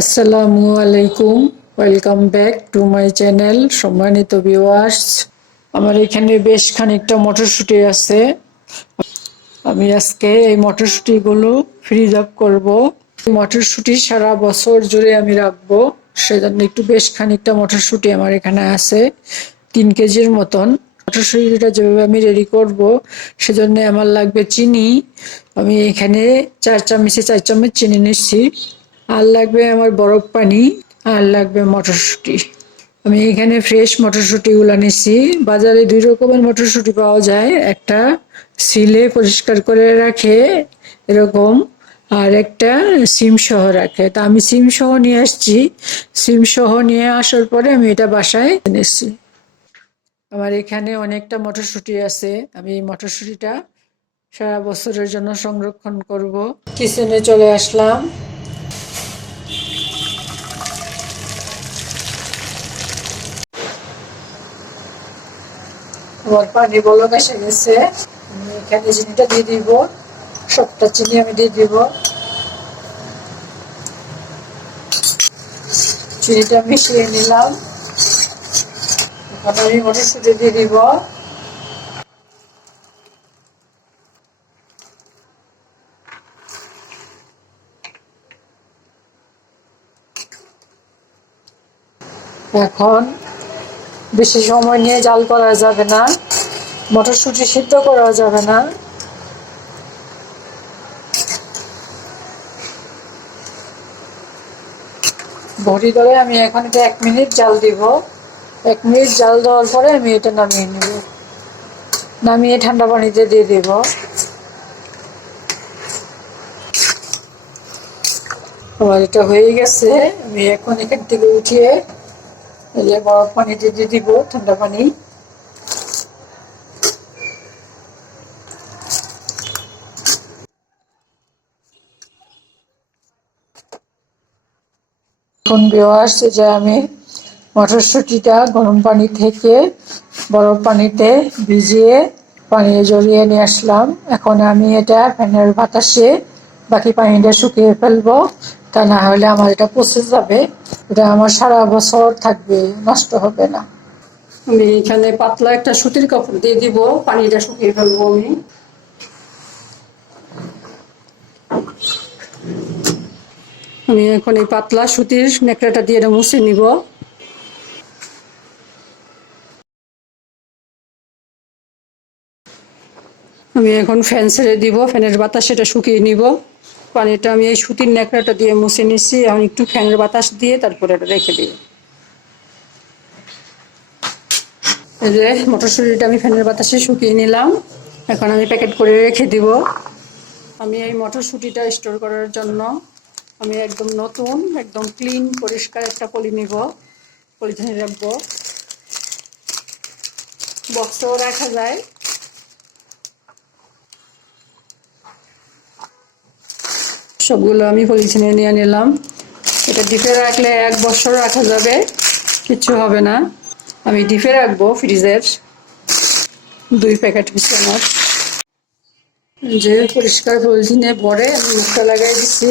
আসসালামু আলাইকুম। Welcome back to my channel. সম্মানিত ভিউয়ার্স, আমার এখানে বেশ খানিকটা মটরশুঁটি আছে। আমি আজকে এই মটরশুঁটিগুলো ফ্রিজ আপ করব। মটরশুঁটি সারা বছর জুড়ে আমি রাখবো, সেজন্য একটু বেশ খানিকটা মটরশুঁটি আমার এখানে আছে, 3 কেজির মতন। মটরশুঁটিটা যেভাবে আমি রেডি করব, সেজন্য আমার লাগবে চিনি। আমি এখানে 4 চামচ চিনি নিচ্ছি। আর লাগবে আমার বরফ পানি, আর লাগবে মটরশুঁটি। আমি এখানে ফ্রেশ মটরশুঁটিগুলো নিচ্ছি। বাজারে 2 রকমের মটরশুঁটি পাওয়া যায়, একটা সিলে পরিষ্কার করে রাখে এরকম, আর একটা সিম সহ রাখে। তা আমি সিম সহ নিয়ে আসছি। সিম সহ নিয়ে আসার পরে আমি এটা বাসায় এনেছি। আমার এখানে অনেকটা মটরশুঁটি আছে। আমি এই মটরশুঁটিটা সারা বছরের জন্য সংরক্ষণ করব। কিচেনে চলে আসলাম। আমার পানি বলক এসে গেছে। আমি এখানে চিনিটা দিয়ে দিব, সবটা চিনি আমি দিয়ে দিব। চিনিটা মিশিয়ে নিলাম। এখন আমি মটরশুঁটি দিয়ে দিব। এখন বেশি সময় নিয়ে জাল করা যাবে না, মটরশুঁটি সিদ্ধ করা যাবে না। বড়ি ধরে আমি এখন এটা 1 মিনিট জাল দিব। 1 মিনিট জাল দেওয়ার পরে আমি এটা নামিয়ে নিব। নামিয়ে ঠান্ডা পানিতে দিয়ে দেব। আমার এটা হয়ে গেছে। আমি এখন এখান থেকে উঠিয়ে বরফ পানিতে দিয়ে দিব, ঠান্ডা পানি। এখন ভিউয়ার্স, যে আমি মটরশুঁটিটা গরম পানি থেকে বরফ পানিতে ভিজিয়ে পানি জড়িয়ে নিয়ে আসলাম। এখন আমি এটা ফ্যানের বাতাসে বাকি পানিটা শুকিয়ে ফেলবো, তা না হলে আমার এটা পচে যাবে। এটা আমার সারা বছর থাকবে, নষ্ট হবে না। আমি এখানে পাতলা একটা সুতির কাপড় দিয়ে দিব, পানিটা শুকিয়ে ফেলবো আমি। আমি এখন এই পাতলা সুতির ন্যাকড়াটা দিয়ে এটা মুছে নিব। আমি এখন ফ্যান ছেড়ে দিব, ফ্যানের বাতাসে এটা শুকিয়ে নিব। পানিটা আমি এই সুতির ন্যাকড়াটা দিয়ে মুছে নিচ্ছি। এখন একটু ফ্যানের বাতাস দিয়ে তারপরে এটা রেখে দিব। এই যে মটরশুঁটিটা আমি ফ্যানের বাতাসে শুকিয়ে নিলাম। এখন আমি প্যাকেট করে রেখে দিব। আমি এই মটরশুঁটিটা স্টোর করার জন্য আমি একদম নতুন, একদম ক্লিন পরিষ্কার একটা পলি নিব। পলিথিনে রাখবো, বক্সেও রাখা যায়। সবগুলো আমি পলিথিনে নিয়ে নিলাম। এটা ডিপে রাখলে 1 বছর রাখা যাবে, কিচ্ছু হবে না। আমি ডিপে রাখবো ফ্রিজের। 2 প্যাকেট হচ্ছে আমার। যে পরিষ্কার পলিথিনে ভরে আমি মুখটা লাগাই দিচ্ছি।